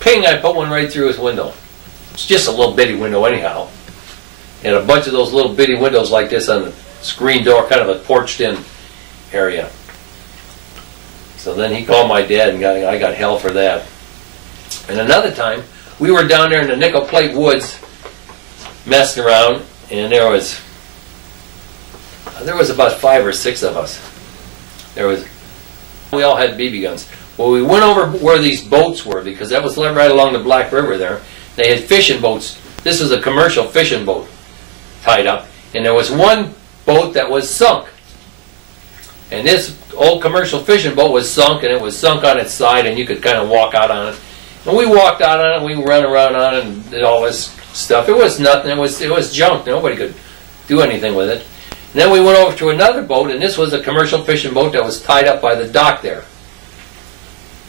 Ping, I put one right through his window. It's just a little bitty window anyhow. And a bunch of those little bitty windows like this on the screen door, kind of a porched-in area. So then he called my dad, and I got hell for that. And another time, we were down there in the Nickel Plate Woods messing around, and there was about 5 or 6 of us. We all had BB guns. Well, we went over where these boats were, because that was right along the Black River there. They had fishing boats. This was a commercial fishing boat tied up, and there was one boat that was sunk. And this old commercial fishing boat was sunk, and it was sunk on its side, and you could kind of walk out on it. And we walked out on it, and we ran around on it, and did all this stuff. It was nothing. It was junk. Nobody could do anything with it. And then we went over to another boat, and this was a commercial fishing boat that was tied up by the dock there.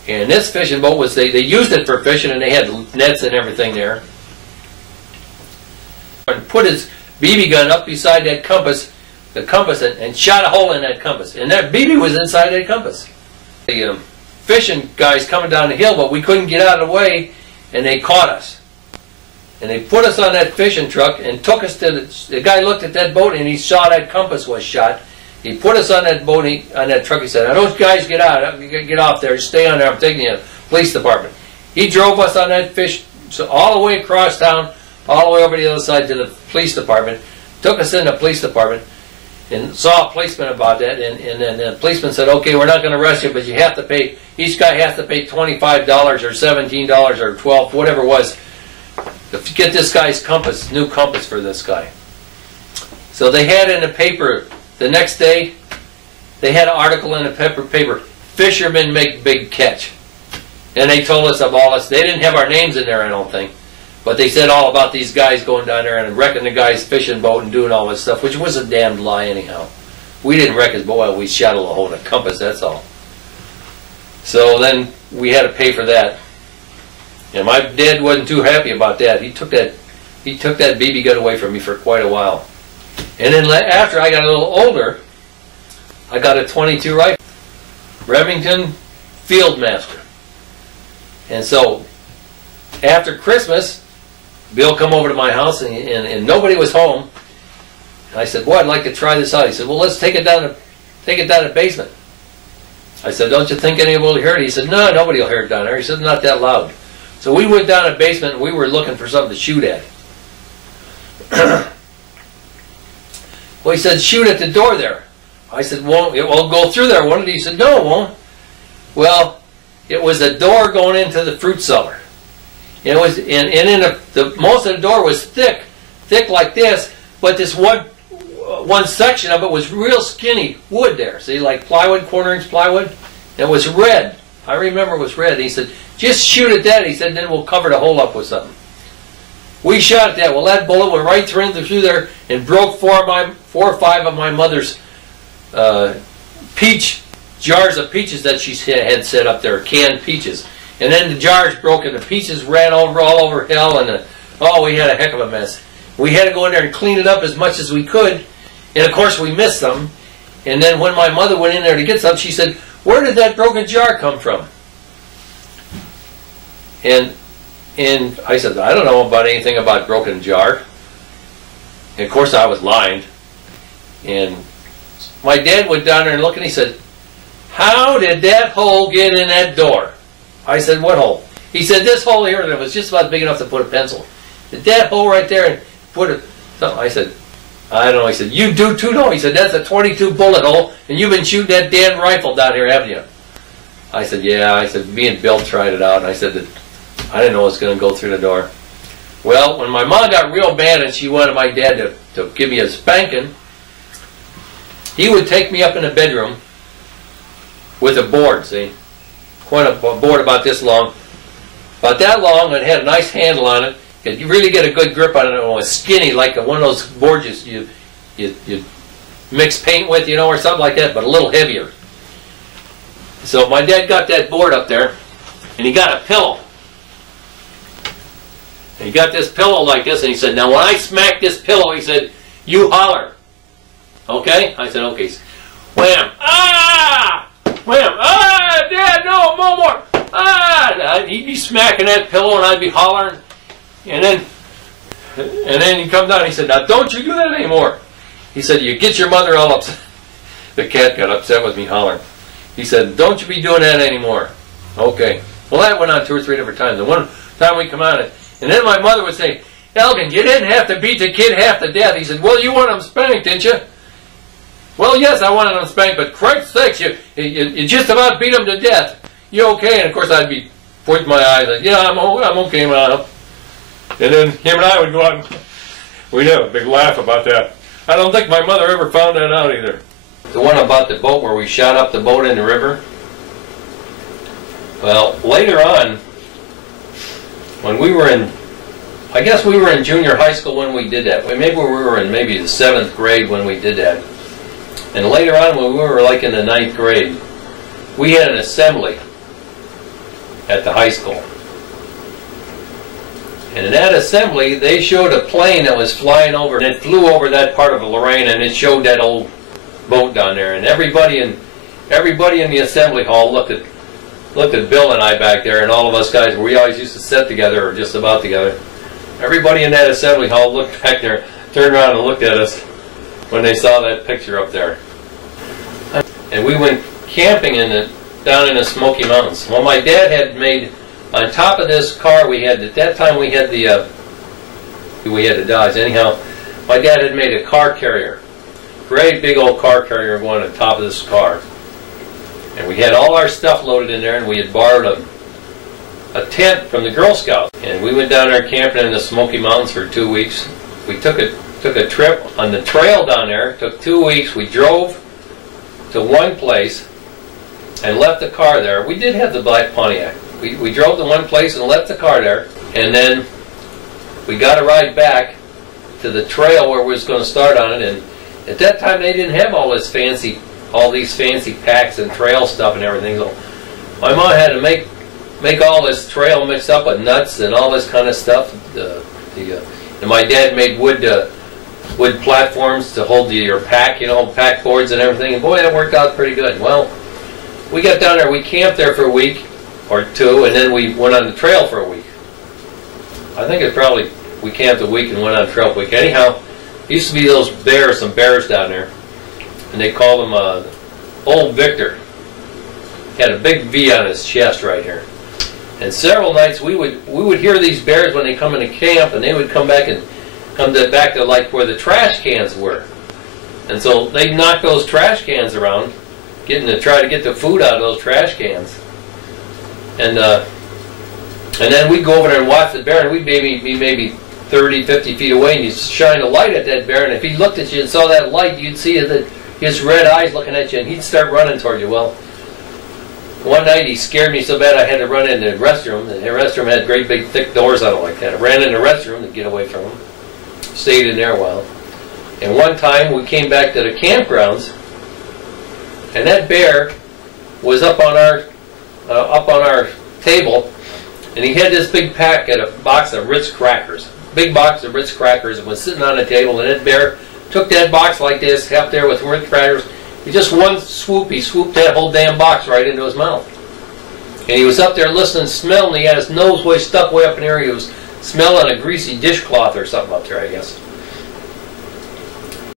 And this fishing boat was, they used it for fishing, and they had nets and everything there. And put his BB gun up beside that compass, and shot a hole in that compass. And that BB was inside that compass. The fishing guys coming down the hill, but we couldn't get out of the way, and they caught us. And they put us on that fishing truck and took us to the guy looked at that boat, and he saw that compass was shot. He put us on that boat, on that truck. He said, "Now those guys get out, get off there, stay on there. I'm taking you to the police department." He drove us on that fish, so all the way across town, all the way over to the other side to the police department. Took us in the police department, and saw a policeman about that. And then the policeman said, "Okay, we're not going to arrest you, but you have to pay. Each guy has to pay $25 or $17 or $12, whatever it was, to get this guy's compass, new compass for this guy." So they had in the paper. The next day, they had an article in the paper, "Fishermen make big catch." And they told us of all this. They didn't have our names in there, I don't think. But they said all about these guys going down there and wrecking the guy's fishing boat and doing all this stuff, which was a damned lie anyhow. We didn't wreck his boat. We shot a hole in a compass, that's all. So then we had to pay for that. And my dad wasn't too happy about that. He took that BB gun away from me for quite a while. And then after I got a little older, I got a .22 rifle, Remington Fieldmaster. And so after Christmas, Bill come over to my house, and nobody was home. I said, "Boy, I'd like to try this out." He said, "Well, let's take it down to the basement." I said, "Don't you think anyone will hear it?" He said, "No, nobody will hear it down there." He said, "Not that loud." So we went down to the basement, and we were looking for something to shoot at. Well, he said, "Shoot at the door there." I said, "Well, it won't go through there, won't it?" He said, "No, it won't." Well, it was a door going into the fruit cellar. And it was, most of the door was thick like this, but this one section of it was real skinny wood there. See, like plywood, quarter-inch plywood. And it was red. I remember it was red. And he said, "Just shoot at that." He said, "Then we'll cover the hole up with something." We shot at that. Well, that bullet went right through there and broke 4 or 5 of my mother's peach jars of peaches that she had set up there, canned peaches. And then the jars broke, and the peaches ran all over hell, and oh, we had a heck of a mess. We had to go in there and clean it up as much as we could, and of course we missed some. And then when my mother went in there to get some, she said, "Where did that broken jar come from?" And I said, "I don't know about anything about broken jar." And of course I was lying. And my dad went down there and looked, and he said, "How did that hole get in that door?" I said, "What hole?" He said, "This hole here that was just about big enough to put a pencil. Did that hole right there and put it?" I said, "I don't know." He said, "You do too, no?" He said, "That's a .22 bullet hole, and you've been shooting that damn rifle down here, haven't you?" I said, "Yeah." I said, "Me and Bill tried it out," and I said that I didn't know it was going to go through the door. Well, when my mom got real bad and she wanted my dad to give me a spanking, he would take me up in the bedroom with a board, see? Quite a board about this long. About that long, and it had a nice handle on it. You really get a good grip on it. It was skinny, like one of those boards you mix paint with, or something like that, but a little heavier. So my dad got that board up there, and he got a pillow. And he got this pillow like this, and he said, "Now when I smack this pillow," he said, "you holler." Okay? I said, "Okay." Wham! Ah! Wham! Ah! Dad, no, more! Ah! he'd be smacking that pillow and I'd be hollering. And then he'd come down and he said, now don't you do that anymore. He said, you get your mother all upset. The cat got upset with me hollering. He said, don't you be doing that anymore. Okay. Well, that went on 2 or 3 different times. And one time we come out, and then my mother would say, Elgin, you didn't have to beat the kid half to death. He said, well, you want him spanked, didn't you? Well, yes, I wanted him spanked, but Christ's sakes, you just about beat him to death. You okay? And of course I'd be pointing my eyes like, yeah, I'm okay, Mom. And then him and I would go out and we'd have a big laugh about that. I don't think my mother ever found that out either. The one about the boat where we shot up the boat in the river? Well, later on, when we were in, I guess we were in junior high school when we did that. Maybe we were in maybe the 7th grade when we did that. And later on, when we were like in the 9th grade, we had an assembly at the high school. And in that assembly, they showed a plane that was flying over, and it flew over that part of Lorraine, and it showed that old boat down there. And everybody in the assembly hall looked at Bill and I back there, and all of us guys, we always used to sit together, or just about together. Everybody in that assembly hall looked back there, turned around and looked at us when they saw that picture up there. And we went camping down in the Smoky Mountains. Well, my dad had made, on top of this car we had, at that time we had the Dodge. Anyhow, my dad had made a car carrier. Great big old car carrier going on top of this car. And we had all our stuff loaded in there, and we had borrowed a tent from the Girl Scouts. And we went down there camping in the Smoky Mountains for 2 weeks. We took a trip on the trail down there. It took 2 weeks. We drove to one place and left the car there. We did have the black Pontiac. We drove to one place and left the car there, and then we got a ride back to the trail where we was going to start on it. And at that time they didn't have all these fancy packs and trail stuff and everything. So my mom had to make all this trail mixed up with nuts and all this kind of stuff. And my dad made wood platforms to hold your pack, pack boards and everything. And boy, that worked out pretty good. Well, we got down there. We camped there for a week or 2, and then we went on the trail for a week. I think we camped a week and went on the trail for a week. Anyhow, there used to be some bears down there, and they called him Old Victor. He had a big V on his chest right here. And several nights we would hear these bears when they come into camp, and they would come back to like where the trash cans were. And so they'd knock those trash cans around, try to get the food out of those trash cans. And then we'd go over there and watch the bear, and we'd be maybe 30, 50 feet away, and you'd shine a light at that bear, and if he looked at you and saw that light, you'd see his red eyes looking at you, and he'd start running toward you. Well, one night he scared me so bad I had to run in the restroom. The restroom had great big thick doors on it like that. I ran in the restroom to get away from him. Stayed in there a while. And one time we came back to the campgrounds, and that bear was up on our table, and he had this big pack at a box of Ritz crackers. Big box of Ritz crackers, and was sitting on the table, and that bear took that box like this, up there with Ritz crackers. He just one swoop, he swooped that whole damn box right into his mouth. And he was up there listening, smelling, he had his nose stuck way up in there, he was smelling a greasy dishcloth or something up there, I guess.